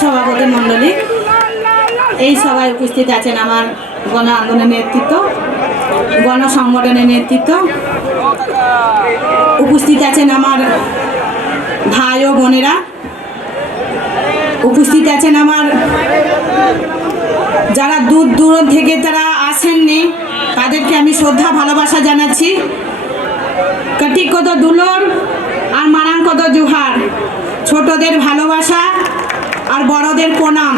সভাপতি মণ্ডলী, এই সভায় উপস্থিত আছেন আমার গণ আন্দোলনের নেতৃত্ব, গণসংগঠনের নেতৃত্ব, উপস্থিত আছেন আমার ভাই ও বোনেরা, উপস্থিত আছেন আমার যারা দূর দূর থেকে তারা আসেননি, তাদেরকে আমি শ্রদ্ধা ভালোবাসা জানাচ্ছি। কাটি কত দুলর আর মারাং কত জোহার, ছোটদের ভালোবাসা আর বড়দের প্রণাম।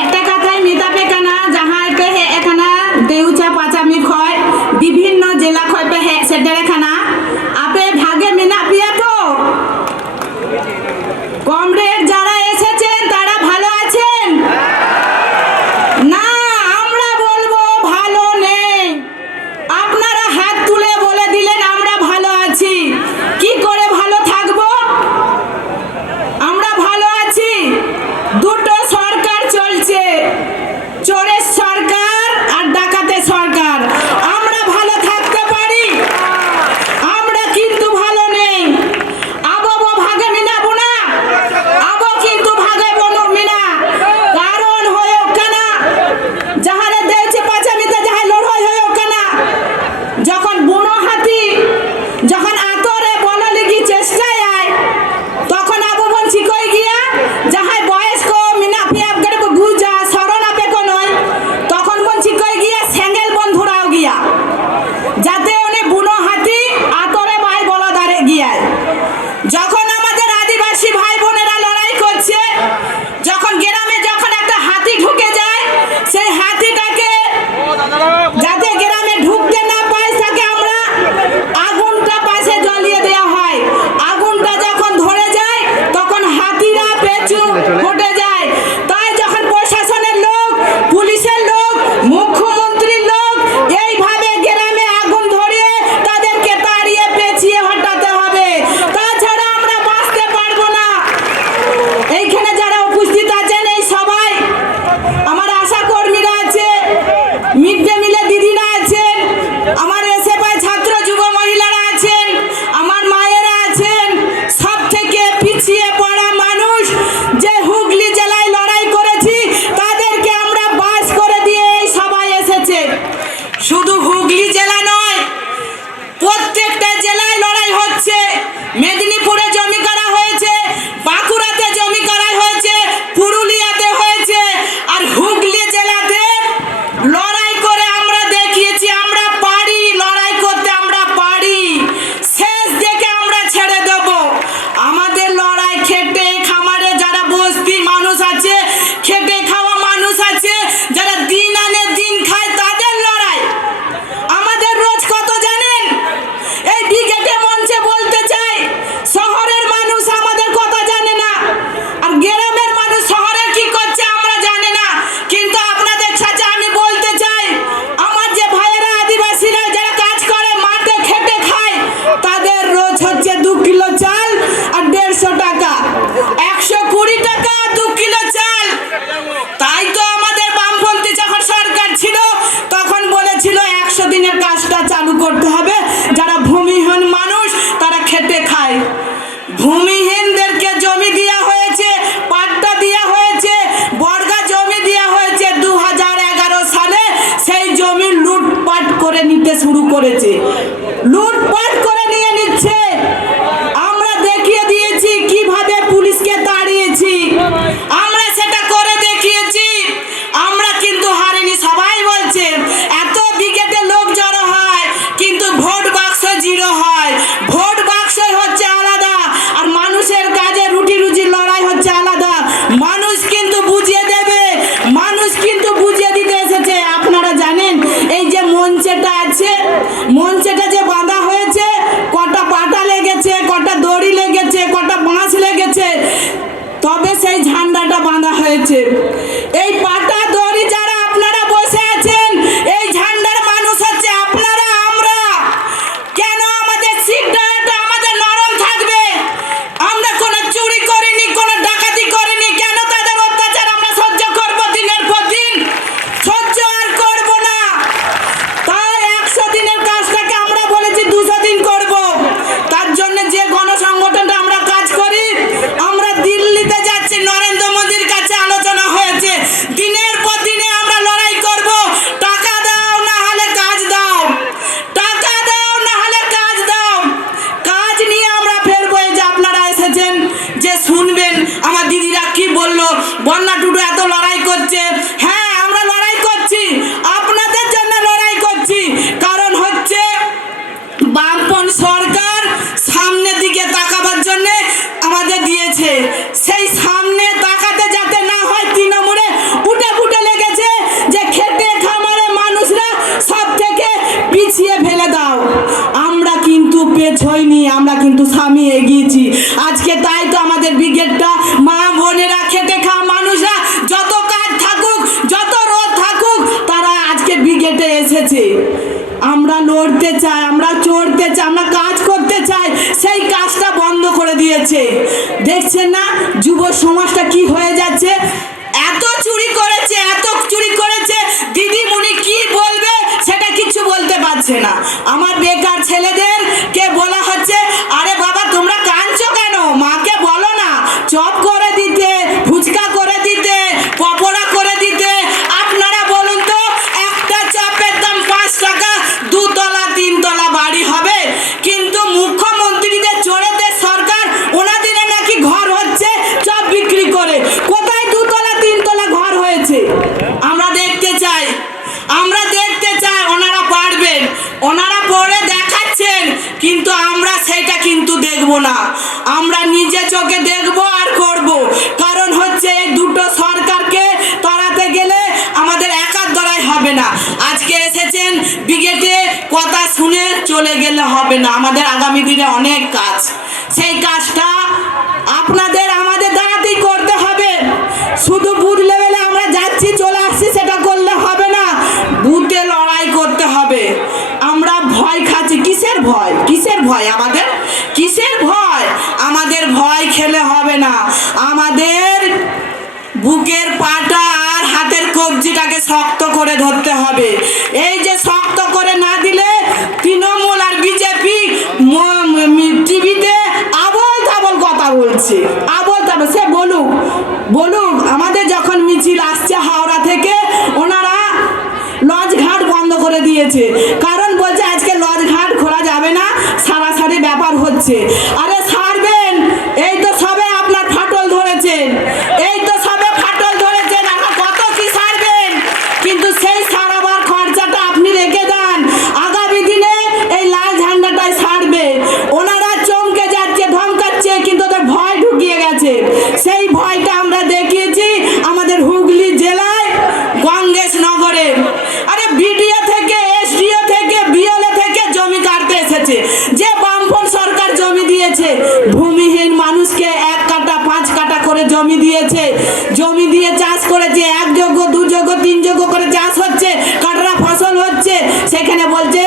একটা কথায় মিতাপে কানা যাহাই পে হে এখানা দেউচা পাচামি খয় বিভিন্ন জেলা খয় পে হে সেটারে খানা আপে ভাগে মিনা পিয়া তো কমরেড যারা এসেছেন তারা ভালো আছেন না? আমরা বলবো ভালো নেই, আপনারা হাত তুলে বলে দিলেন আমরা ভালো আছি। কি করে ভালো থাকবো? আমরা ভালো আছি, দুটো সরকার চলছে, চোরের সরকার আর ডাকাতের সরকার। আমরা ভালো থাকতে পারি? আমরা কিন্তু ভালো নেই। আবো ভাগে মিনাবো না, আবো কিন্তু ভাগে বনো মিনা, কারণ হয়ে ওখানা যাহারে দেছে পাচামিতে যাহাই লড়াই হয়ে ওখানা যখন বুনো হাতি যখন আতরে বলা লিগি চেষ্টায় আয় তখন আবু বঞ্চি কই গিয়া যাহাই বয়স্ক মিনা পিয়াব গড়ে গুজা শরণ আপে কো নয় তখন বঞ্চি কই গিয়া সেঙ্গেল বন্ধুরাও গিয়া যাতে উনি বুনো হাতি আতরে ভাই বলা দাঁড়ে গিয়ায়। যখন আমাদের আদিবাসী ভাই বোনেরা লড়াই করছে, যখন গ্রামে যখন একটা হাতি ঢুকে যায়, সেই হাতিটাকে যাতে গ্রামে ঢুকতে না পায় তাকে আমরা আগুনটা পাশে জ্বালিয়ে দেওয়া হয়। আগুনটা যখন ধরে যায় তখন হাতিরা পেছু হটে যায়। তাই যখন প্রশাসনের লোক, পুলিশের লোক, মুখ্যমন্ত্রীর লোক এইভাবে গ্রামে আগুন ধরিয়ে তাদেরকে তাড়িয়ে পেছিয়ে হটাতে হবে, তাছাড়া আমরা বাঁচতে পারবো না। এইখানে যারা উপস্থিত আছেন এই সবাই আমার আশা কর্মীরা আছে, মিড ডে মিলে দিদিরা আছেন, আমার এসএফআই ছাত্র যুব মহিলারা আছেন, আমার মায়েরা আছেন, সব থেকে পিছিয়ে পড়া মানুষ যে হুগলি জেলায় লড়াই করেছি তাদেরকে আমরা বাস করে দিয়ে এই সবাই এসেছে। শুধু হুগলি জেলা নয়, প্রত্যেকটা জেলায় লড়াই হচ্ছে। মেদিনীপুরে জমি করা হয়েছে, বাঁকুড়াতে জমি করা হয়েছে, পুরুলিয়াতে হয়েছে, আর হুগলি জেলাতে লড়াই করে আমরা দেখিয়েছি আমরা পারি, লড়াই করতে আমরা পারি। শেষ দেখে আমরা ছেড়ে দেব। আমাদের লড়াই খেটে খামারে যারা বস্তি মানুষ আছে, খেটে খাওয়া মানুষ আছে, যারা দিন আনে দিন খায় তাদের লড়াই। আমাদের রোজ কত জানেন? এই ব্রিগেডে মঞ্চে বলতে চাই, শহরের মানুষ আমাদের কথা জানে না, আর গ্রামের মানুষ শহরে কি করছে আমরা জানি না। কিন্তু আপনাদের সাথে আমি বলতে চাই, আমার যে ভাইয়েরা আদিবাসীরা যারা কাজ করে মাঠে খেটে খায় তাদের রোজ হচ্ছে 2 কিলো চাল আর 150 টাকা, 120 টাকা 2 কিলো চাল। তাই তো আমাদের বামপন্থী যখন সরকার ছিল তখন বলেছিল 100 দিনের কাজটা চালু করতে হবে, যারা ভূমিহীন মানুষ তারা খেটে খায়। ভূমিহীনদেরকে জমি দেওয়া হয়েছে, পাট্টা দেওয়া হয়েছে, বর্গা জমি দেওয়া হয়েছে 2011 সালে। সেই জমি লুটপাট করে নিতে শুরু করেছে, লুটপাট করে নিয়ে নিচ্ছে। আমরা দেখিয়ে দিয়েছি কিভাবে পুলিশকে তাড়িয়েছি, আমরা সেটা করে দেখিয়েছি। আমরা কিন্তু হারিনি। সবাই বলছে এত ব্রিগেডে লোক জড়ো হয় কিন্তু ভোট বাক্স 0 হয়। ভোট বাক্স হচ্ছে আলাদা, আর মানুষের কাজে রুটি রুজির লড়াই হচ্ছে আলাদা। মানুষ কিন্তু বুঝিয়ে দেবে, মানুষ কিন্তু বুঝিয়ে দিতে এসেছে। আপনারা জানেন এই যে মঞ্চেটা আছে, মঞ্চেটা যে বাঁধা হয়েছে, কটা পাটা লেগেছে, কটা দড়ি লেগেছে, কটা বাঁশ লেগেছে, তবে সেই ঝান্ডাটা বাঁধা হয়েছে। এই পাটা দড়ি যারা আপনারা বসে আছেন, এই ঝান্ডার মানুষ হচ্ছে আপনারা, আমরা। কেন আমাদের সিদ্ধান্তটা আমাদের নরম থাকবে? আমরা কোনো চুরি করিনি, কোনো ডাকাতি করিনি, কেন তাদের অত্যাচার আমরা সহ্য করব দিনের পর দিন? সহ্য আর করব না। তাই 100 দিনের কাজটাকে আমরা বলেছি 200 দিন করব। তার জন্য যে গণসংগঠনটা আমরা কাজ করি, আমরা দিল্লিতে যাচ্ছি, নরেন্দ্র মোদী বন্যা টুডু এত লড়াই করছে। হ্যাঁ, আমরা লড়াই করছি, আপনাদের জন্য লড়াই করছি। কারণ হচ্ছে বামপন সরকার সামনের দিকে তাকাবার জন্য আমাদের দিয়েছে, সেই সামনে তাকাতে যাতে না হয় তৃণমূলে উঠে ফুটে লেগেছে যে খেটে খামারে মানুষরা সব থেকে পিছিয়ে ফেলে দাও। আমরা কিন্তু পেছইনি, আমরা কিন্তু সামনে এগিয়েছি। আজকে তাই তো আমাদের ব্রিগেডটা মা বোনেরা খেটে খাওয়া মানুষরা যত কাজ থাকুক যত রোদ থাকুক তারা আজকে ব্রিগেডে এসেছে। আমরা লড়তে চাই, আমরা চড়তে চাই, আমরা কাজ করতে চাই, সেই কাজটা বন্ধ করে দিয়েছে। দেখছেন না যুব সমাজটা কি হয়ে যাচ্ছে? এত চুরি করেছে, এত চুরি করেছে, দিদিমণি কি বলবে সেটা কিছু বলতে পারছে না। আমার বেকার ছেলেদের কে বলা হচ্ছে, আরে বাবা তোমরা কাঁদছো কেন, মাকে বলো না চপ করে দিতে, ফুচকা করে দিতে, পকোড়া করে দিতে। আপনারা বলুন তো, একটা চপের দাম 5 টাকা, 2 তলা 3 তলা বাড়ি হবে, কিন্তু মুখ্যমন্ত্রীদের চোরেদের সরকার ওনাদের নাকি ঘর হচ্ছে চপ বিক্রি করে। কোথায় 2 তলা 3 তলা ঘর হয়েছে? আমরা দেখতে চাই, আমরা দেখতে চাই ওনারা পারবেন, ওনারা পড়ে দেখাচ্ছেন, কিন্তু আমরা সেটা কিন্তু দেখব না। আমরা নিজে চোখে দেখব আর করব। কারণ হচ্ছে এই দুটো সরকারকে তাড়াতে গেলে আমাদের একার দ্বারাই হবে না। আজকে এসেছেন ব্রিগেডে, কথা শুনে চলে গেলে হবে না, আমাদের আগামী দিনে অনেক কাজ, সেই কাজটা আপনাদের আমাদের দ্বারাতেই করতে হবে। শুধু বুথ লেভেলে আমরা যাচ্ছি চলে আসছি সেটা করলে হবে না, বুথে লড়াই করতে হবে। আমরা ভয় খাচ্ছি, কিসের ভয়, কিসের ভয় আমাদের, কিসের ভয়? আমাদের ভয় খেলে হবে না, আমাদের বুকের পাটা আর হাতের কবজিটাকে শক্ত করে ধরতে হবে। এই যে শক্ত করে না দিলে তৃণমূল আর বিজেপি টিভিতে আবল তাবল কথা বলছে, আবল তাবল। সে বলুক বলুক, আমাদের যখন মিছিল আসছে হাওড়া থেকে ওনারা লজ ঘাট বন্ধ করে দিয়েছে, কারণ বলছে আজকে লজ ঘাট খোলা যাবে না, সারাসারি ব্যাপার হচ্ছে। আরে সারবেন, এই তো সবে আপনার ফাটল ধরেছেন, এই তো সবে ফাটল ধরেছেন, এখন কত কি সারবেন? কিন্তু সেই সারাবার খরচাটা আপনি রেখে দেন, আগামী দিনে এই লাল ঝান্ডাটাই সারবে। ওনারা চমকে যাচ্ছে, ধমকাচ্ছে, কিন্তু ওদের ভয় ঢুকিয়ে গেছে। সেই ভয়টা আমরা দেখিয়েছি আমাদের হুগলি জেলায় গঙ্গেশ নগরে। আরে বিডিও থেকে, এসডিও থেকে, বিএলএ থেকে জমি কাটতে এসেছে। যে বামপন সরকার জমি দিয়েছে, ভূমিহীন মানুষকে 1 কাঠা 5 কাঠা করে জমি দিয়েছে, জমি দিয়ে চাষ করেছে, 1 যোগ্য 2 যোগ্য 3 যোগ্য করে চাষ হচ্ছে, কাটরা ফসল হচ্ছে। সেখানে বলছে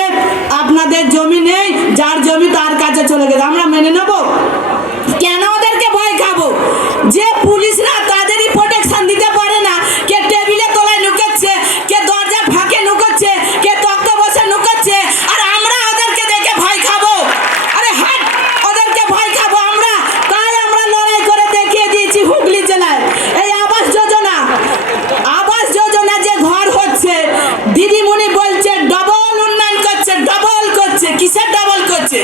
আপনাদের জমি নেই, যার জমি তার কাছে চলে গেছে। আমরা মেনে নেব? কেন ওদেরকে ভয় খাবো? যে পুলিশরা তাদেরই প্রোটেকশন দিতে পারে না, কে টেবিলে তলায় নুকাচ্ছে, কে দরজা ফাঁকে নুকাচ্ছে, কে তক্ত বসে নুকাচ্ছে, আর আমরা ওদেরকে দেখে ভয় খাবো? আরে হাট, ওদেরকে ভয় খাবো আমরা? তাই আমরা লড়াই করে দেখিয়ে দিয়েছি হুগলি জেলায় এই আবাস যোজনা, আবাস যোজনা যে ঘর হচ্ছে, দিদিমণি বলছে ডবল উন্নয়ন করছে, ডবল করছে। কিসের ডবল করছে?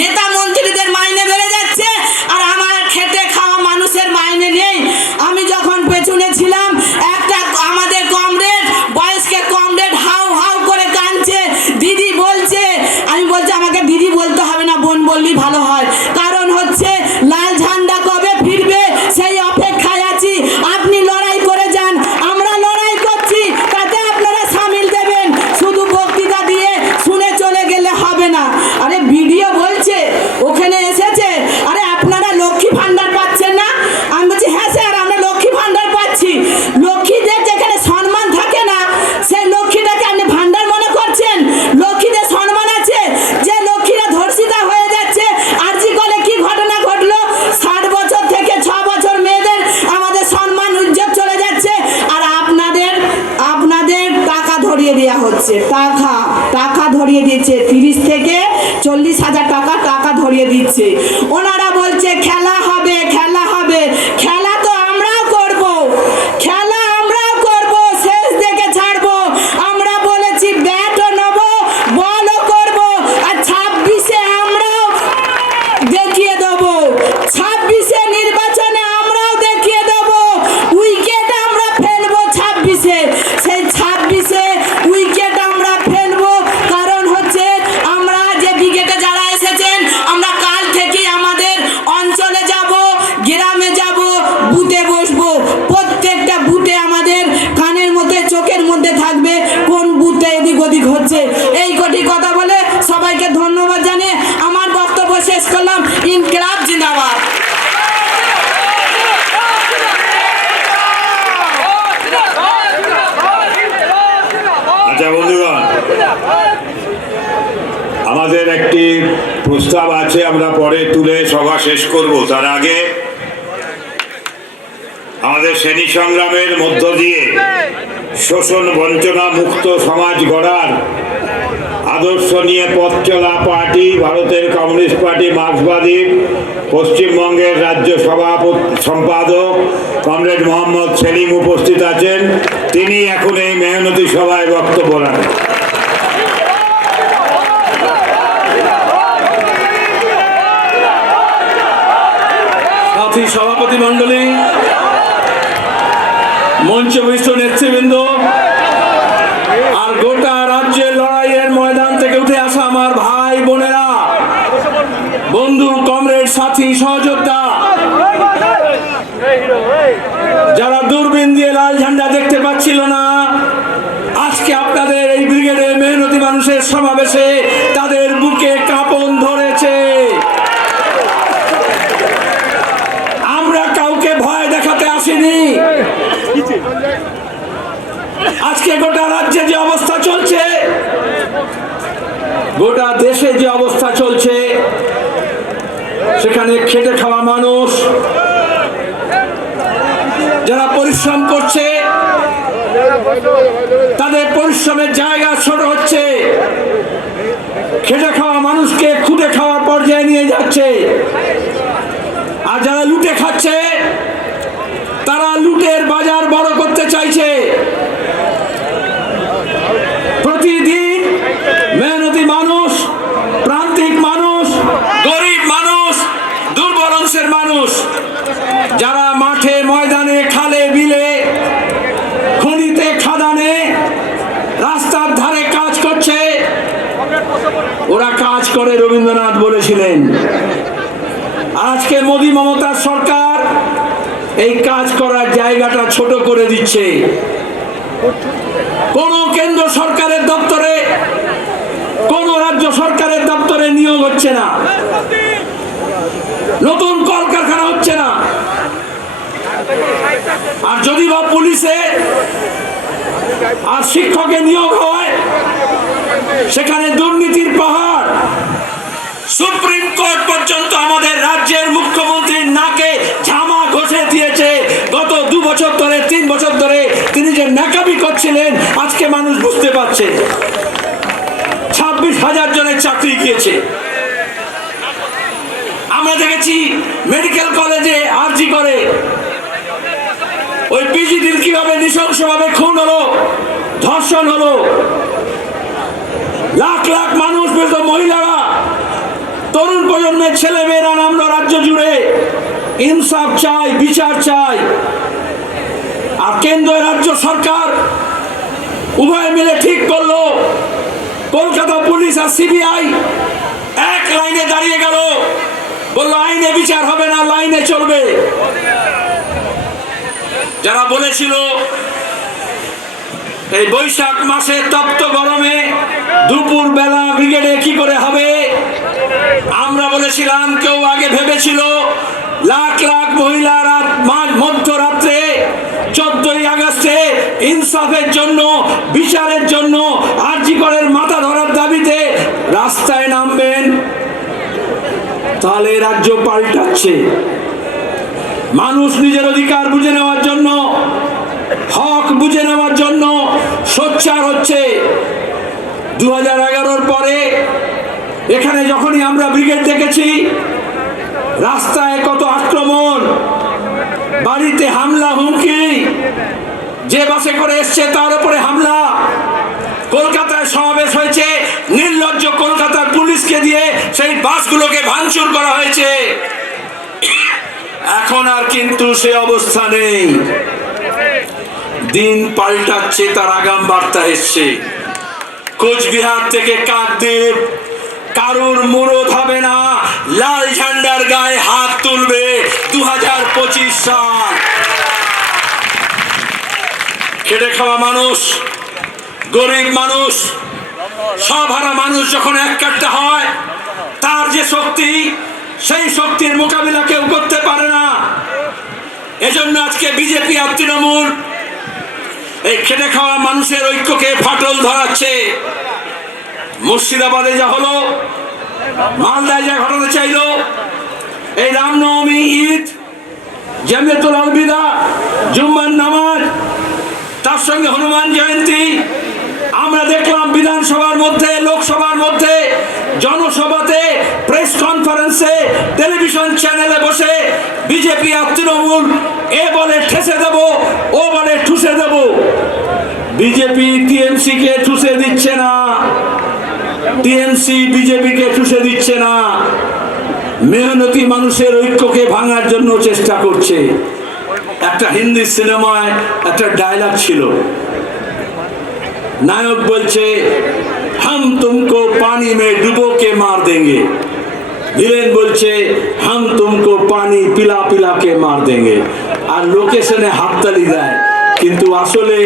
নেতা মন্ত্রীদের মাইনে বেড়ে যাচ্ছে আর আমার খেটে খাওয়া মানুষের মাইনে নেই। আমি যখন পেছনে ছিলাম, একটা আমাদের কমরেড, বয়স্ক কমরেড হাউ হাউ করে কাঁদছে, দিদি বলছে। আমি বলছি আমাকে দিদি বলতে হবে না, বোন বললেই ভালো হয়। কারণ হচ্ছে লাল ঝান্ডা কবে ফিরবে সেই অপেক্ষায় আছি। আপনি লড়াই করে যান, আমরা লড়াই করছি, তাতে আপনারা সামিল দেবেন। শুধু বক্তৃতা দিয়ে শুনে চলে গেলে হবে না। আরে ভিডিও বলছে ওখানে এসেছে, আরে আপনারা লক্ষ্মী ভান্ডার পাচ্ছেন না? আমি বলছি হ্যাঁ স্যার, আমরা লক্ষ্মী ভান্ডার পাচ্ছি। লক্ষ্মীদের যেখানে সম্মান থাকে না, সেই লক্ষ্মীটাকে আপনি ভান্ডার মনে করছেন? লক্ষ্মীদের সম্মান আছে। যে লক্ষ্মীরা ধর্ষিতা হয়ে যাচ্ছে, আরজি কলে কি ঘটনা ঘটলো, 60 বছর থেকে 6 বছর মেয়েদের আমাদের সম্মান উজ্জ্বল চলে যাচ্ছে, আর আপনাদের টাকা ধরিয়ে দেওয়া হচ্ছে। টাকা ধরিয়ে দিচ্ছে, 30 থেকে 40 হাজার টাকা ধরিয়ে দিচ্ছে। ওনারা বলছে খেলা হবে, খেলা হবে। খেলা তো আমরাও করব, খেলা আমরাও করব, শেষ দেখে ছাড়বো। আমরা বলেছি ব্যাটও নেব, বলও করব, আর 26-এ আমরাও দেখিয়ে দেবো। 26-এ নির্বাচনে আমরাও দেখিয়ে দেবো উইকেট বুথে বসবো, প্রত্যেকটা বুথে আমাদের কানের মধ্যে চোখের মধ্যে থাকবে কোন বুথে এদিক ওদিক হচ্ছে। এই কটি কথা বলে সবাইকে ধন্যবাদ জানিয়ে আমার বক্তব্য শেষ করলাম। ইনকিলাব জিন্দাবাদ। আচ্ছা বন্ধুগণ, আমাদের একটি প্রস্তাব আছে, আমরা পরে তুলে সভা শেষ করব। তার আগে আমাদের শ্রেণী সংগ্রামের মধ্য দিয়ে শোষণ বঞ্চনা মুক্ত সমাজ গড়ার আদর্শ নিয়ে পথ চলা পার্টি ভারতের কমিউনিস্ট পার্টি মার্ক্সবাদী পশ্চিমবঙ্গের রাজ্য সম্পাদক কমরেড মোহাম্মদ সেলিম উপস্থিত আছেন। তিনি এখন এই মেহনতি সভায় বক্তব্য রাখেন। সাথী সভাপতি মন্ডলী, মঞ্চবিষ্ট নেতৃবৃন্দ, আর গোটা রাজ্যের লড়াইয়ের ময়দান থেকে উঠে আসা আমার ভাই বোনেরা, বন্ধু, কমরেড, সাথী, সহযোদ্ধা, যারা দূরবীন দিয়ে লাল ঝান্ডা দেখতে পাচ্ছিল না, আজকে আপনাদের এই ব্রিগেডের মেহনতি মানুষের সমাবেশে তাদের বুকে কাঁপন ধরেছে। আমরা কাউকে ভয় দেখাতে আসিনি। আজকে গোটা রাজ্যে যে অবস্থা চলছে, গোটা দেশে যে অবস্থা চলছে, সেখানে খেটে খাওয়া মানুষ যারা পরিশ্রম করছে, তাদের পরিশ্রমের জায়গা ছোট হচ্ছে, খেটে খাওয়া মানুষকে খুঁটে খাওয়ার পর্যায়ে নিয়ে যাচ্ছে। আর যারা লুটে খাচ্ছে, তারা লুটের বাজার বড় করতে চাইছে। প্রতিদিন মেহনতি মানুষ, প্রান্তিক মানুষ, গরিব মানুষ, দুর্বল অংশের মানুষ, যারা মাঠে ময়দানে, খালে বিলে, খনিতে খাদানে, রাস্তার ধারে কাজ করছে, ওরা কাজ করে রবীন্দ্রনাথ বলেছিলেন। আজকে মোদি মমতার সরকার এই কাজ করার জায়গাটা ছোট করে দিচ্ছে। কোন কেন্দ্র সরকারের দপ্তরে, কোন রাজ্য সরকারের দপ্তরে নিয়োগ হচ্ছে না, নতুন কলকারখানা হচ্ছে না। আর যদি বা পুলিশে আর শিক্ষকে নিয়োগ হয়, সেখানে দুর্নীতির পাহাড়। সুপ্রিম কোর্ট পর্যন্ত আমাদের রাজ্যের মুখ্যমন্ত্রীর নাকে ঝামা ঘষে দিয়েছে। গত 2 বছর ধরে, 3 বছর ধরে তিনি যে ন্যাকামি করছিলেন, আজকে মানুষ বুঝতে পারছে। 26,000 জনের চাকরি গিয়েছে। আমরা দেখেছি মেডিকেল কলেজে আরজি করে ওই পিজিটির কিভাবে নৃশংসভাবে খুন হলো, ধর্ষণ হলো। লাখ লাখ মানুষ, মহিলারা, তরুণ প্রজন্মের ছেলে মেয়েরা নামলো রাজ্য জুড়ে। ইনসাফ চাই, বিচার চাই। আর কেন্দ্র রাজ্য সরকার উভয় মিলে ঠিক করলো, কলকাতা পুলিশ আর সিবিআই এক লাইনে দাঁড়িয়ে গেল, বললো আইনে বিচার হবে না, লাইনে চলবে। যারা বলেছিল এই বৈশাখ মাসে তপ্ত গরমে দুপুর বেলা ব্রিগেডে কি করে হবে, আমরা বলেছিলাম, কেউ আগে ভেবেছিল লাখ লাখ মহিলারা মধ্যরাত্রে 14ই আগস্টে ইনসাফের জন্য, বিচারের জন্য, আরজি করের মাথা ধরার দাবিতে রাস্তায় নামবেন। তাহলে রাজ্য পাল্টাচ্ছে। মানুষ নিজের অধিকার বুঝে নেওয়ার জন্য, হক বুঝে নেওয়ার জন্য সোচ্চার হচ্ছে। 2011-র পরে এখানে যখনই আমরা ব্রিগেড দেখেছি, রাস্তায় কত আক্রমণ, বাড়িতে হামলা, হুমকি, যে বাসে করে এসছে তার উপরে হামলা। কলকাতায় সমাবেশ হয়েছে, নির্লজ্জ কলকাতার পুলিশকে দিয়ে সেই বাসগুলোকে ভাঙচুর করা হয়েছে। এখন আর কিন্তু সে অবস্থা নেই। দিন পাল্টাচ্ছে, তার আগাম বার্তা এসছে। কোচবিহার থেকে কাকদ্বীপ কারুর মুরদ হবে না, লাল ঝান্ডার গায়ে হাত তুলবে 2025 সাল। খেটে খাওয়া মানুষ, গরিব মানুষ, সব হারা মানুষ যখন এক কাটতে হয়, তার যে শক্তি, সেই শক্তির মোকাবিলা কেউ করতে পারে না। এজন্য আজকে বিজেপি আর তৃণমূল এই খেটে খাওয়া মানুষের ঐক্যকে ফাটল ধরাচ্ছে। মুর্শিদাবাদে যা হলো, মালদায় যা ঘটাতে চাইলো, এই রামনবমী, ঈদ, জামিয়াতুল আলবিদা, জুম্মার নামাজ, তার সঙ্গে হনুমান জয়ন্তী, আমরা দেখলাম বিধানসভার মধ্যে, লোকসভার মধ্যে, জনসভাতে, প্রেস কনফারেন্সে, টেলিভিশন চ্যানেলে বসে বিজেপি আর তৃণমূল এ বলে ঠেসে দেব, ও বলে ঠুসে দেব। বিজেপি টিএমসি কে ঠুসে দিচ্ছে না, টিএমসি বিজেপি কে ঠুসে দিচ্ছে না, মেহনতি মানুষের ঐক্যকে ভাঙার জন্য চেষ্টা করছে। একটা হিন্দি সিনেমায় একটা ডায়লগ ছিল, নায়ক বলছে হাম তুমকো পানি মে ডুবো কে মার দেंगे, ভিলেন বলছে হাম তুমকো পানি পিলা পিলা কে মার দেंगे। আর লোকেশনে হাততালি দেয়, কিন্তু আসলে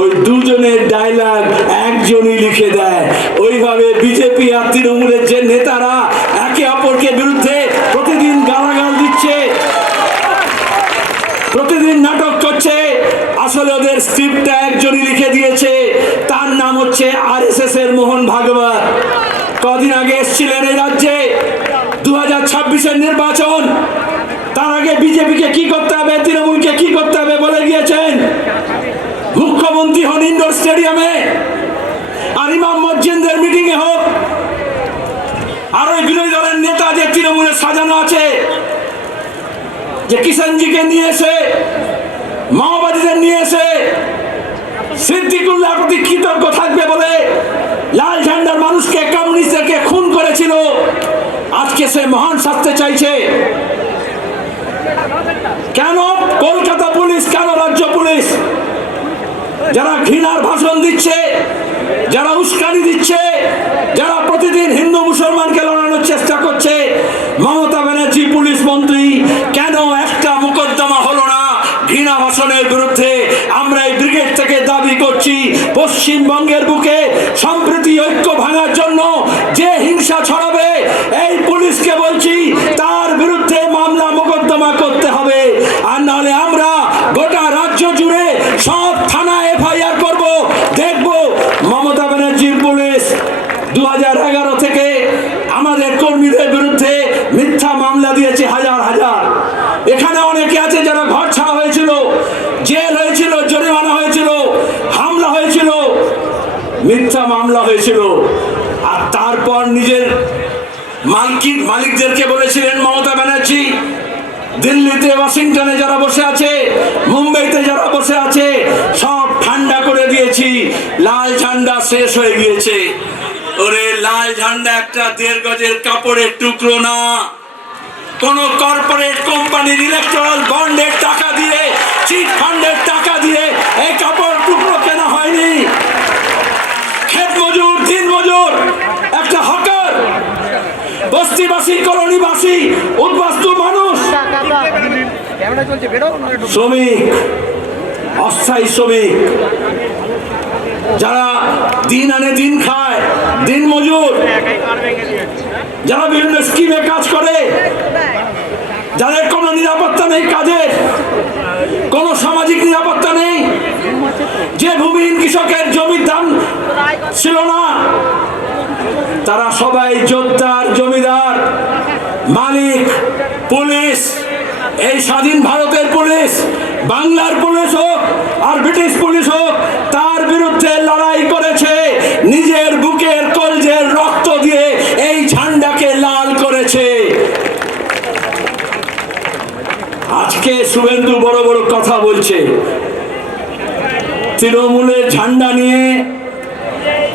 ওই দুজনের ডায়লগ একজনই লিখে দেয়। ওইভাবে বিজেপি আর তৃণমূলের যে নেতারা একে অপরকে বিরুদ্ধে প্রতিদিন গালাগাল দিচ্ছে, প্রতিদিন নাটক করছে, আসলে ওদের স্ক্রিপ্টটা একজনই লিখে দিয়েছে। তার নাম হচ্ছে আরএসএস এর মোহন ভাগবত। কদিন আগে এসেছিলেন এই রাজ্যে, 2026-এর নির্বাচন, তার আগে বিজেপিকে কি করতে হবে, তৃণমূলকে কি করতে হবে বলে গিয়েছেন। মুখ্যমন্ত্রী হন ইন্ডোর স্টেডিয়ামে, আর ইমাম মসজিদের মিটিং এ হোক, আর ওই বিরোধী দলের নেতা যে তৃণমূলের সাজানো আছে, যে কিষাণজিকে নিয়ে এসে, মাওবাদীদের নিয়ে এসে সিদ্দিকুল্লাহ প্রতি কৃতজ্ঞ থাকবে বলে লাল ঝান্ডার মানুষকে, কমিউনিস্টদেরকে খুন করেছিল, আজকে সে মহান শাস্তি চাইছে। কেন কলকাতা পুলিশ, কেন রাজ্য পুলিশ, যারা ঘৃণার ভাষণ দিচ্ছে, যারা উস্কানি দিচ্ছে, যারা প্রতিদিন হিন্দু মুসলমানকে লড়ানোর চেষ্টা করছে, মমতা ব্যানার্জি পুলিশ মন্ত্রী, কেন একটা মোকদ্দমা হলো না ঘৃণা ভাষণের বিরুদ্ধে? আমরা এই ব্রিগেড থেকে দাবি করছি, পশ্চিমবঙ্গের বুকে সম্প্রীতি ঐক্য ভাঙার জন্য যে হিংসা ছড়াবে, এই পুলিশকে বলছি তার বিরুদ্ধে মামলা মোকদ্দমা করতে হবে। আর নাহলে আমরা গোটা রাজ্য জুড়ে সব থানায় এফআইআর করব। দেখব মমতা ব্যানার্জির পুলিশ 2011 থেকে আমাদের কর্মীদের বিরুদ্ধে মিথ্যা মামলা দিয়েছে হাজার হাজার। এখানে অনেকে আছে যারা ঘর ছাড়া হয়েছিল, জেল হয়েছিল, জরিমানা হয়েছিল, হামলা হয়েছিল, মিথ্যা মামলা হয়েছিল। আর তারপর নিজের মালিকদেরকে বলেছিলেন মমতা ব্যানার্জি, দিল্লিতে, ওয়াশিংটনে যারা বসে আছে, মুম্বাইতে যারা বসে আছে, সব ঠান্ডা করে দিয়েছি, লাল ঝান্ডা শেষ হয়ে গিয়েছে। ওরে লাল ঝান্ডা একটা 1.5 গজের কাপড়ের টুকরো না, কোন কর্পোরেট কোম্পানির ইলেকট্রাল বন্ডের টাকা দিয়ে, চিট ফান্ডের টাকা দিয়ে এই কাপড় টুকরো কেনা হয়নি। ক্ষেত মজুর, দিন মজুর, একটা হকার, বস্তিবাসী, কলোনিবাসী, উদ্বাস্তু মানুষ, শ্রমিক, অস্থায়ী শ্রমিক, যারা দিন আনে দিন খায়, দিন মজুর, যারা বিভিন্ন স্কিমে কাজ করে, যাদের কোনো নিরাপত্তা নেই, কাজের কোনো সামাজিক নিরাপত্তা নেই, যে ভূমিহীন কৃষকের জমির দাম ছিল না, তারা সবাই জোরদার, জমিদার, মালিক, পুলিশ, এই স্বাধীন ভারতের পুলিশ, বাংলার পুলিশ হোক আর ব্রিটিশ পুলিশ হোক, তার বিরুদ্ধে লড়াই করেছে, নিজের বুকের কলজের রক্ত দিয়ে এই ঝান্ডাকে লাল করেছে। আজকে শুভেন্দু বড় বড় কথা বলছে, তৃণমূলের ঝান্ডা নিয়ে,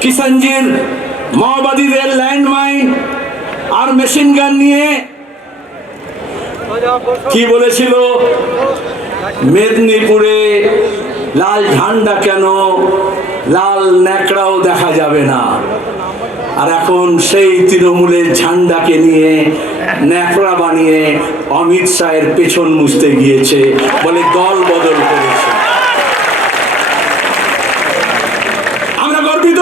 কিষাণজির মাওবাদীদের ল্যান্ডমাইন আর মেশিন গান নিয়ে কি বলেছিল? মেদিনীপুরে লাল ঝান্ডা কেন, লাল ন্যাকড়াও দেখা যাবে না। আর এখন সেই তৃণমূলের ঝান্ডাকে নিয়ে ন্যাকড়া বানিয়ে অমিত শাহের পেছন মুছতে গিয়েছে, বলে দল বদল করেছে। গর্বিত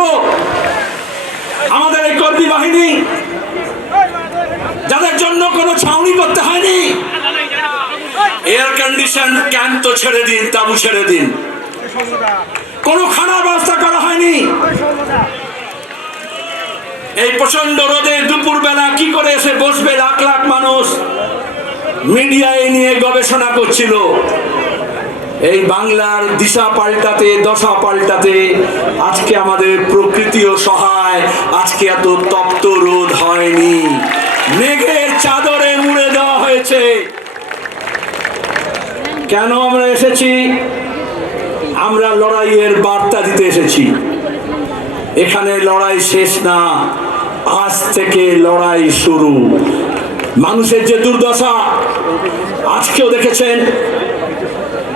আমাদের এই কর্মী বাহিনী, যাদের জন্য কোনো ছাউনি করতে হয়নি। এয়ার কন্ডিশন ক্যাম্প তো ছেড়ে দিন, তাবু ছেড়ে দিন, কোনো খানার ব্যবস্থা করা হয়নি। এই প্রচন্ড রোদে দুপুর বেলা কি করে এসে বসবে লাখ লাখ মানুষ? মিডিয়ায় নিয়ে গবেষণা করছিল। এই বাংলার দিশা পাল্টাতে, দশা পাল্টাতে আজকে আমাদের প্রকৃতিও সহায়। আজকে এত তপ্ত রোদ হয়নি, মেঘের চাদরে মুড়ে দেওয়া হয়েছে। কেন আমরা এসেছি? আমরা লড়াইয়ের বার্তা দিতে এসেছি। এখানে লড়াই শেষ না, আজ থেকে লড়াই শুরু। মানুষের যে দুর্দশা আজকেও দেখেছেন,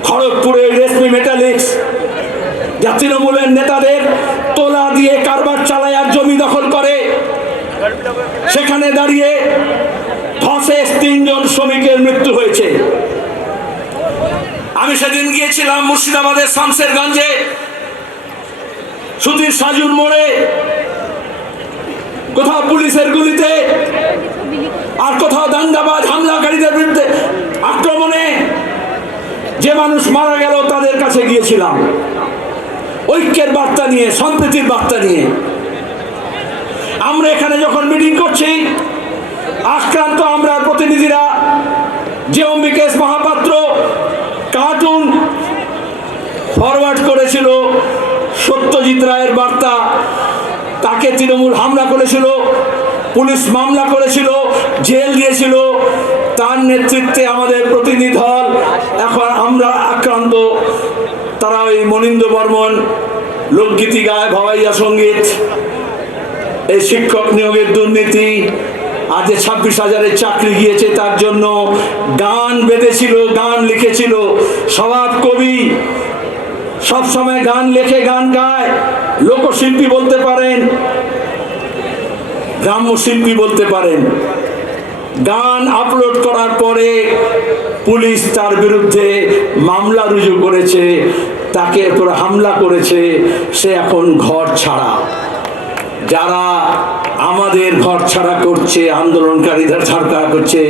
খড়গপুরে রেশমি মেটালিক্স, যা তৃণমূলের নেতাদের তোলা দিয়ে কারবার চালায় আর জমি দখল করে, সেখানে দাঁড়িয়ে ধসে 3 জন শ্রমিকের মৃত্যু হয়েছে। আমি সেদিন গিয়েছিলাম মুর্শিদাবাদের শামসেরগঞ্জে, সুধীর সাজুর মোড়ে, কোথাও পুলিশের গুলিতে আর কোথাও দাঙ্গাবাজ হামলাকারীদের বিরুদ্ধে আক্রমণে যে মানুষ মারা গেল তাদের কাছে গিয়েছিলাম ঐক্যের বার্তা নিয়ে, সম্প্রীতির বার্তা নিয়ে। আমরা এখানে যখন মিটিং করছি, আক্রান্ত আমরা প্রতিনিধিরা, যে অম্বিকেশ মহাপাত্র কার্টুন ফরওয়ার্ড করেছিল সত্যজিৎ রায়ের বার্তা, তাকে তৃণমূল হামলা করেছিল, পুলিশ মামলা করেছিল, জেল দিয়েছিল। তার নেতৃত্বে আমাদের প্রতিনিধি দল, এখন আমরা আক্রান্ত। তারা ওই মনিন্দ্র বর্মন লোকগীতি গায়, ভাবাইয়া সঙ্গীত, এই শিক্ষক নিয়োগের দুর্নীতি, আজ 26,000-এর চাকরি গিয়েছে তার জন্য গান বেঁধেছিল, গান লিখেছিল। স্বভাব কবি, সবসময় গান লেখে, গান গায়, লোকশিল্পী বলতে পারেন, গ্রাম্য শিল্পী বলতে পারেন। গান আপলোড করার পরে পুলিশ তার বিরুদ্ধে মামলা রুজু করেছে, তাকে এরপর হামলা করেছে, সে এখন ঘর ছাড়া। যারা আমাদের ঘর ছাড়া করছে, আন্দোলনকারীদের ছাড়া করছে,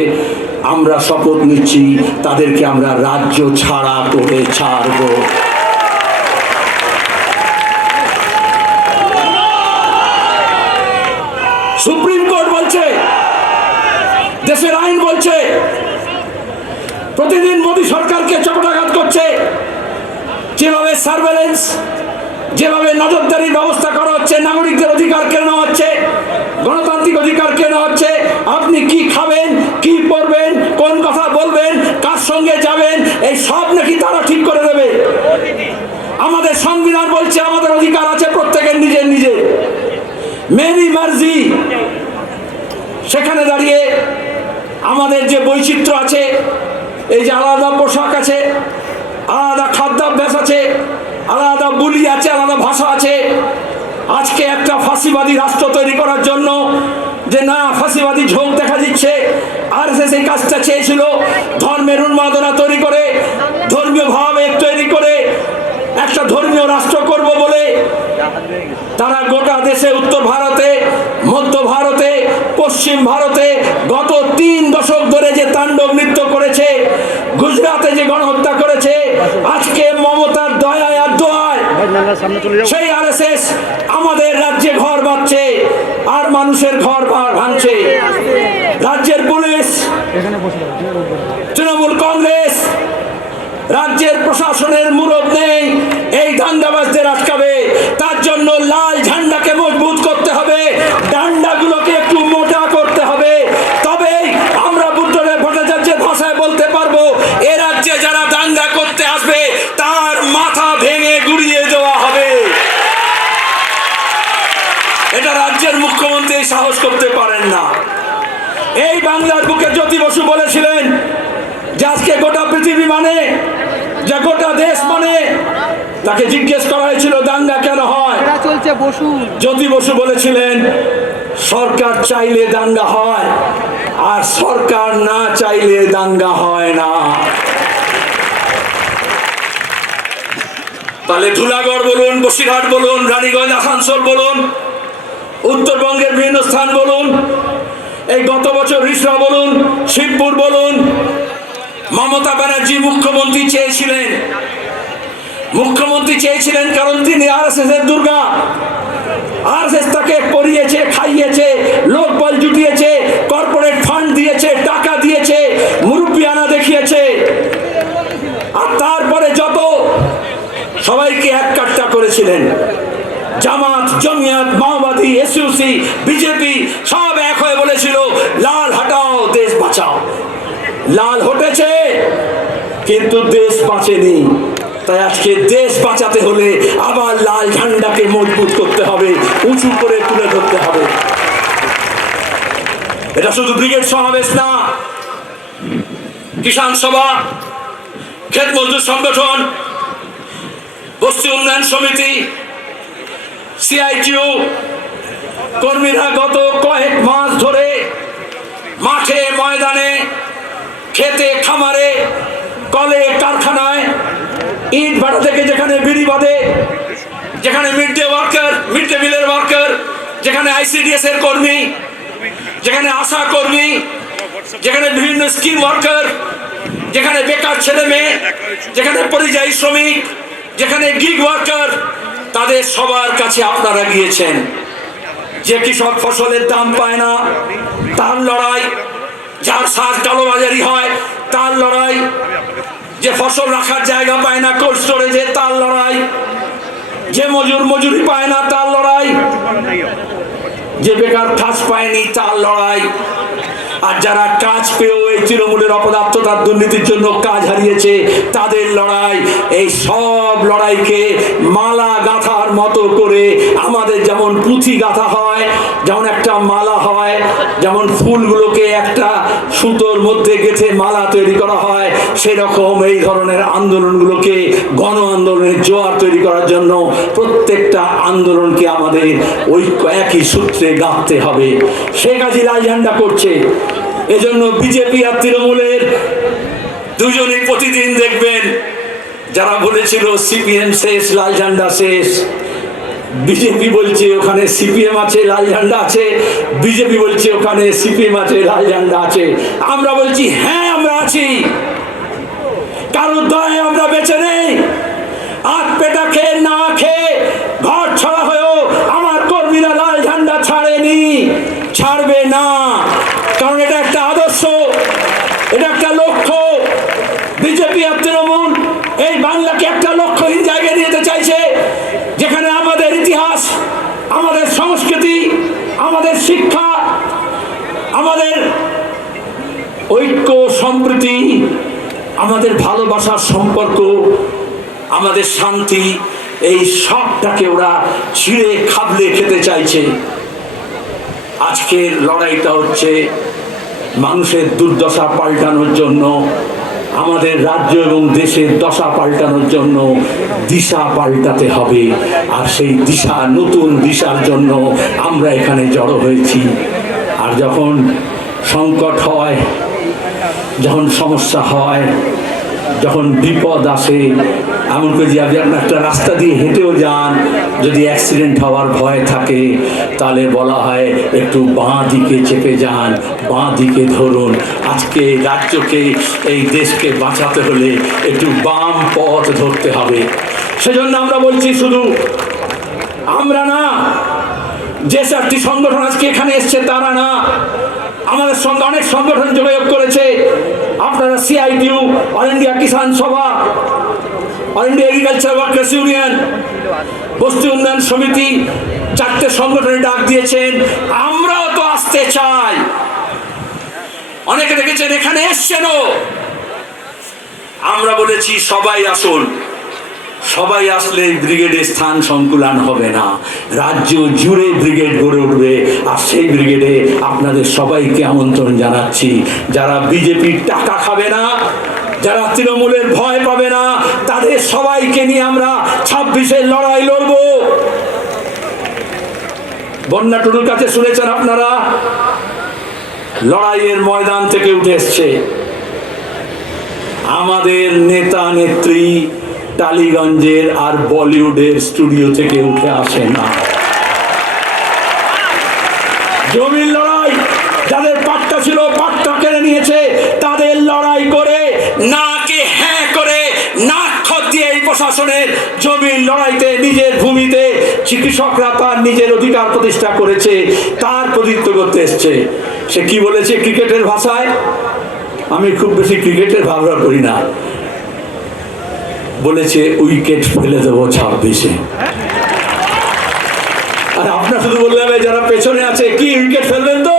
আমরা শপথ নিচ্ছি তাদেরকে আমরা রাজ্য ছাড়া করে ছাড়ব। সুপ্রিম কোর্ট বলছে, দেশের আইন বলছে, প্রতিদিন মোদী সরকারকে চপটাঘাত করছে। যেভাবে সার্ভেলেন্স, যেভাবে নজরদারির ব্যবস্থা করা হচ্ছে, নাগরিকদের অধিকার কেনা হচ্ছে, গণতান্ত্রিক অধিকার কেনা হচ্ছে। আপনি কি খাবেন, কি পরবেন, কোন কথা বলবেন, কার সঙ্গে যাবেন, এই সব নাকি তারা ঠিক করে দেবে। আমাদের সংবিধান বলছে আমাদের অধিকার আছে প্রত্যেকের নিজের নিজের, মেরি মার্জি। সেখানে দাঁড়িয়ে আমাদের যে বৈচিত্র্য আছে, এই যে আলাদা পোশাক আছে, আলাদা খাদ্যাভ্যাস আছে, আলাদা বুলি আছে, আলাদা ভাষা আছে, আজকে একটা ফাঁসিবাদী রাষ্ট্র তৈরি করার জন্য যে না ফাঁসিবাদী ঝোঁক দেখা দিচ্ছে, আরএসএস এই কাজটা চেয়েছিল, ধর্মের উন্মাদনা তৈরি করে, ধর্মীয় ভাবাবেগ তৈরি করে একটা ধর্মীয় রাষ্ট্র করব বলে তারা গোটা দেশে, উত্তর ভারতে, মধ্য ভারতে, পশ্চিম ভারতে গত 3 দশক ধরে যে তাণ্ডব নৃত্য করেছে, গুজরাটে যে গণহত্যা করেছে, আজকে মমতার দয়ায় আর দোয়ায় সেই আরএসএস আমাদের রাজ্যে ঘর বাঁধছে আর মানুষের ঘর ভাঙছে। রাজ্যের পুলিশ, তৃণমূল কংগ্রেস, রাজ্যের প্রশাসনের মুরদ নেই এই দাঙ্গাবাজদের আটকাবে। তার জন্য লাল ঝান্ডাকে মজবুত করতে হবে, ডান্ডাগুলোকে একটু মোটা করতে হবে, তবেই আমরা বুদ্ধদেব ভট্টাচার্যের ভাষায় বলতে পারবো এ রাজ্যে যারা দাঙ্গা করতে আসবে তার মাথা ভেঙে গুড়িয়ে দেওয়া হবে। এটা রাজ্যের মুখ্যমন্ত্রী সাহস করতে পারেন না। এই বাংলার বুকে জ্যোতি বসু বলেছিলেন যে আজকে গোটা পৃথিবী মানে, যে গোটা দেশ মানে, তাকে জিজ্ঞেস করা হয়েছিল দাঙ্গা কেন হয়, জ্যোতি বসু বলেছিলেন সরকার চাইলে দাঙ্গা হয় আর সরকার না চাইলে দাঙ্গা হয় না। তাহলে ধুলাগড় বলুন, বসিরহাট বলুন, রানীগঞ্জ, আসানসোল বলুন, উত্তরবঙ্গের বিভিন্ন স্থান বলুন, এই গত বছর রিসরা বলুন, শিবপুর বলুন, মমতা ব্যানার্জি মুখ্যমন্ত্রী চেয়েছিলেন কারণ তিনি আরএসএস এর দুর্গা। আরএসএস তাকে পরিয়েছে, খাইয়েছে, লোকবল জুটিয়েছে, কর্পোরেট ফান্ড দিয়েছে, টাকা দিয়েছে, মুরব্বিয়ানা দেখিয়েছে, আর তারপরে যত সবাইকে এক কাট্টা করেছিলেন। জামাত, জমিয়ত, মাওবাদী, এসইউসি, বিজেপি সব এক হয়ে বলেছিল লাল হটাও, দেশ বাঁচাও। লাল হটেছে কিন্তু দেশ বাঁচেনি। তাই আজকে দেশ বাঁচাতে হলে আবার লাল ঝান্ডাকে মজবুত করতে হবে, উঁচু করে তুলে ধরতে হবে। এটা শুধু ব্রিগেড সমাবেশ না, কিষাণ সভা, ক্ষেত মজদুর সংগঠন, বস্তি উন্নয়ন সমিতি, সিআইটিউ কর্মীরা গত কয়েক মাস ধরে মাঠে, ময়দানে, খেতে, খামারে, কলে, কারখানায়, ইট ভাটা থেকে যেখানে বিড়ি বাঁধে, যেখানে মিড ডে মিলের ওয়ার্কার, যেখানে আইসিডিএস এর কর্মী, যেখানে আশা কর্মী, যেখানে বিভিন্ন স্কিম ওয়ার্কার, যেখানে বেকার ছেলে মেয়ে, যেখানে পরিযায়ী শ্রমিক, যেখানে গিগ ওয়ার্কার, তাদের সবার কাছে আপনারা গিয়েছেন। যে কৃষক ফসলের দাম পায় না তার লড়াই, যার সার কালোবাজারি হয় তার লড়াই, যে ফসল রাখার জায়গা পায় না কোল্ড স্টোরেজে তার লড়াই, যে মজুরি পায় না তার লড়াই, যে বেকার কাজ পায়নি তার লড়াই, আর যারা কাজ পেয়েও এই তৃণমূলের অপদার্থতার দুর্নীতির জন্য কাজ হারিয়েছে তাদের লড়াই। এই সব লড়াইকে মালা গাঁথার মতো করে আমাদের যেমন পুঁথি গাঁথা হয়, যেমন একটা মালা হয়, যেমন ফুলগুলোকে একটা সুতোর মধ্যে গেঁথে মালা তৈরি করা হয়, সেরকম এই ধরনের আন্দোলনগুলোকে গণ আন্দোলনের জোয়ার তৈরি করার জন্য প্রত্যেকটা আন্দোলনকে আমাদের ঐক্য একই সূত্রে গাঁথতে হবে। শেখ হাসিনা লাল ঝান্ডা করছে, এজন্য বিজেপি আর তৃণমূলের দুজনেই প্রতিদিন দেখবেন যারা বলেছিল সিপিএম শেষ, লাল ঝান্ডা শেষ, বিজেপি বলছে ওখানে সিপিএম আছে, লাল ঝান্ডা আছে, বিজেপি বলছে ওখানে সিপিএম আছে, লাল ঝান্ডা আছে। আমরা বলছি হ্যাঁ আমরা আছি, কারোর দয়ে আমরা বেঁচে নেই। আট পেটা খেয়ে না খেয়ে ঘর ছাড়া হয়েও আমার কর্মীরা লাল ঝান্ডা ছাড়েনি, ছাড়বে না, কারণ এটা একটা আদর্শ, এটা একটা লক্ষ্য। বিজেপি আর তৃণমূল এই বাংলাকে একটা লক্ষ্যহীন জায়গায় নিয়ে যেতে চাইছে, যেখানে আমাদের ইতিহাস, আমাদের সংস্কৃতি, আমাদের শিক্ষা, আমাদের ঐক্য, সম্প্রীতি, আমাদের ভালোবাসার সম্পর্ক, আমাদের শান্তি, এই সবটাকে ওরা ছিঁড়ে খাবলে খেতে চাইছে। আজকের লড়াইটা হচ্ছে মানুষের দুর্দশা পাল্টানোর জন্য, আমাদের রাজ্য এবং দেশের দশা পাল্টানোর জন্য দিশা পাল্টাতে হবে। আর সেই দিশা, নতুন দিশার জন্য আমরা এখানে জড়ো হয়েছি। আর যখন সংকট হয়, যখন সমস্যা হয়, যখন বিপদ আসে, এমনকি যে আপনি একটা রাস্তা দিয়ে হেঁটেও যান, যদি অ্যাক্সিডেন্ট হওয়ার ভয় থাকে তাহলে বলা হয় একটু বাঁ দিকে চেপে যান, বাঁ দিকে ধরুন। আজকে রাজ্যকে, এই দেশকে বাঁচাতে হলে একটু বাম পথ ধরতে হবে। সেজন্য আমরা বলছি শুধু আমরা না, যে চারটি সংগঠন আজকে এখানে এসছে তারা না, আমাদের সঙ্গে অনেক সংগঠন যোগাযোগ করেছে। আপনারা সিআইটিউ, অল ইন্ডিয়া কিষাণ সভা, all India agriculture workers union, বস্তি উন্নয়ন সমিতি, চারটে সংগঠনে ডাক দিয়েছেন। আমরাও তো আসতে চাই। অনেকে দেখেছেন এখানে এসছেনও, আমরা বলেছি সবাই আসুন। সবাই আসলে ব্রিগেডের স্থান সংকুলান হবে না, রাজ্য জুড়ে ব্রিগেড গড়ে উঠবে। আর সেই ব্রিগেডে আপনাদের সবাইকে আমন্ত্রণ জানাচ্ছি। যারা বিজেপির টাকা খাবে না, যারা তৃণমূলের ভয় পাবে না, তাদের সবাইকে নিয়ে আমরা 26-এর লড়াই লড়ব। বন্যা টুডুর কাছে শুনেছেন আপনারা, লড়াইয়ের ময়দান থেকে উঠে এসছে। আমাদের নেতা নেত্রী টালিগঞ্জের আর বলিউডের স্টুডিও থেকে উঠে আসে না। জমির লড়াই, যাদের পাট্টা ছিল পাট্টা কেড়ে নিয়েছে, তাদের লড়াই করে নাকে হ্যাঁ করে নাক খত দিয়ে এই প্রশাসনের জমির লড়াইতে নিজের ভূমিতে চিকিৎসকরা তার নিজের অধিকার প্রতিষ্ঠা করেছে, তার প্রতিনিধিত্ব করতে এসছে। সে কি বলেছে ক্রিকেটের ভাষায়? আমি খুব বেশি ক্রিকেটের ভাবনা করি না, বলেছে উইকেট ফেলে দেবো 26-এ। আর আপনার শুধু বললে হবে যারা পেছনে আছে, কি উইকেট ফেলবেন তো?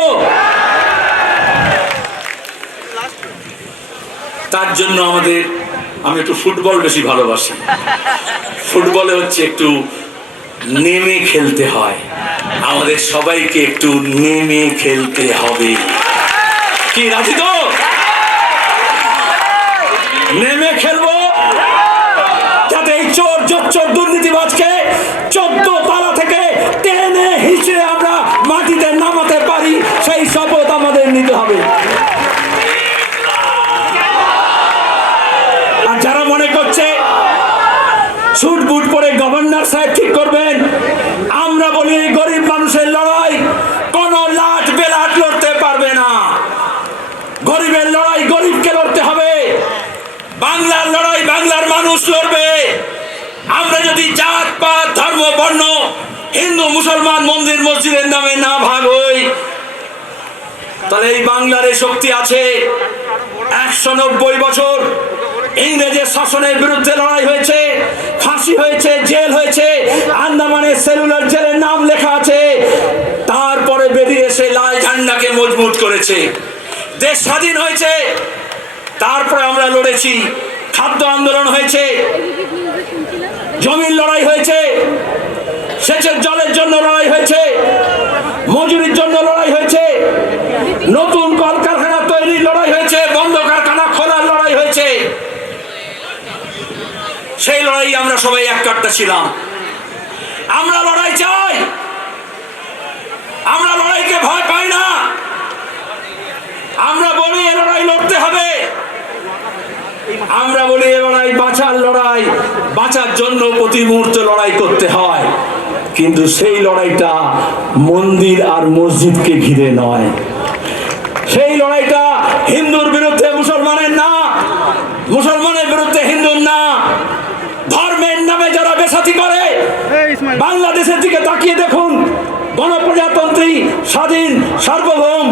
তার জন্য আমি একটু ফুটবল বেশি ভালোবাসি। ফুটবলে হচ্ছে একটু নেমে খেলতে হয়, আমাদের সবাইকে একটু নেমে খেলতে হবে। কি রাজি তো? নেমে খেলবো যাতে এই চোর জোচ্চোর দুর্নীতিবাজকে 14 তালা থেকে টেনে হিঁচড়ে আমরা মাটিতে নামাতে পারি, সেই শপথ আমাদের নিতে হবে। আর যারা মনে করছে স্যুট বুট পরে গভর্নর সাহেব ঠিক করবেন, আমরা বলি গরিব মানুষের লড়াই কোন লাট বেলাট লড়তে পারবে না। গরিবের লড়াই গরিবকে লড়তে হবে, বাংলার লড়াই বাংলার মানুষ লড়বে। আমরা যদি জাত পাত ধর্ম বর্ণ হিন্দু মুসলমান মন্দির মসজিদের নামে না ভাগ হই, তাহলে এই বাংলার এই শক্তি আছে। 190 বছর ইংরেজের শাসনের বিরুদ্ধে লড়াই হয়েছে, ফাঁসি হয়েছে, জেল হয়েছে, আন্দামানের সেলুলার জেলের নাম লেখা আছে। তারপরে বেরিয়ে এসে লাল ঝান্ডাকে মজবুত করেছে, দেশ স্বাধীন হয়েছে। তারপরে আমরা লড়েছি, খাদ্য আন্দোলন হয়েছে, জমির লড়াই হয়েছে, সেচের জলের জন্য লড়াই হয়েছে, মজুরির জন্য লড়াই হয়েছে, নতুন কলকারখানা তৈরির লড়াই হয়েছে, বন্ধ কারখানা খোলার লড়াই হয়েছে। সেই লড়াই আমরা সবাই এক কাট্টা ছিলাম। আমরা লড়াই চাই, আমরা লড়াইকে ভয় পাই না। আমরা বলি এ লড়াই লড়তে হবে, আমরা বলি এ লড়াই বাঁচার লড়াই, বাঁচার জন্য প্রতি মুহূর্তে লড়াই করতে হয়। কিন্তু সেই লড়াইটা মন্দির আর মসজিদকে ঘিরে নয়, সেই লড়াইটা হিন্দুর বিরুদ্ধে মুসলমানের না, মুসলমানের বিরুদ্ধে হিন্দুর না। ধর্মের নামে যারা বেসাতি করে, বাংলাদেশের দিকে তাকিয়ে দেখুন, গণপ্রজাতন্ত্রী স্বাধীন সার্বভৌম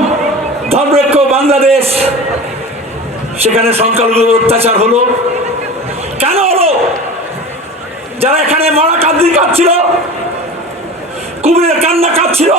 ধর্মনিরপেক্ষ বাংলাদেশ, সেখানে সংখ্যালঘুর অত্যাচার হলো কেন হলো? যারা এখানে মরা কাঁদছিল, কুমিরের কান্না কাঁদছিল,